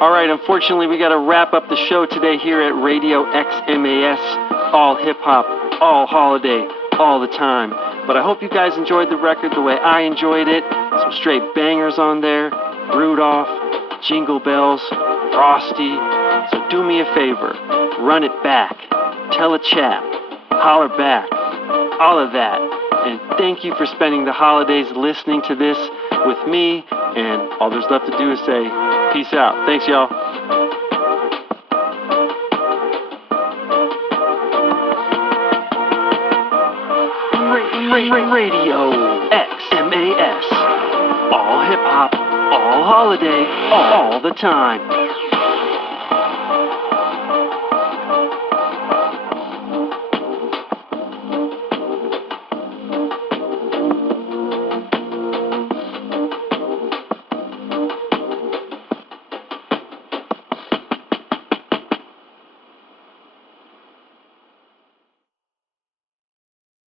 All right, unfortunately, we got to wrap up the show today here at Radio XMAS. All hip-hop, all holiday, all the time. But I hope you guys enjoyed the record the way I enjoyed it. Some straight bangers on there. Rudolph, Jingle Bells, Frosty. So do me a favor. Run it back. Tell a chap. Holler back. All of that. And thank you for spending the holidays listening to this with me. And all there's left to do is say peace out. Thanks, y'all. Radio XMAS. All hip-hop, all holiday, all the time.